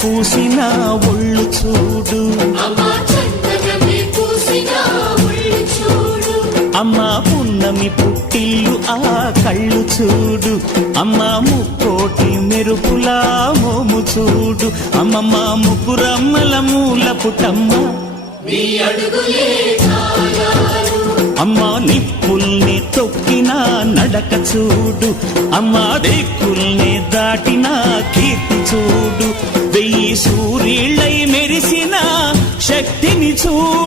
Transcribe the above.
పూసిన ఒళ్ళు చూడు, అమ్మా పున్నమి పుట్టిల్లు ఆ కళ్ళు చూడు, అమ్మా ముక్కోటి మెరుపులా మోము చూడు, అమ్మమ్మ ముగ్గురమ్మల మూల పుటమ్మ, అమ్మా నిప్పుల్ని తొక్కిన నడక చూడు, అమ్మా దిక్కుల్ని దాటిన కీర్తి చూడు, 1000 సూర్యుళ్ళై మెరిసిన శక్తిని చూడు.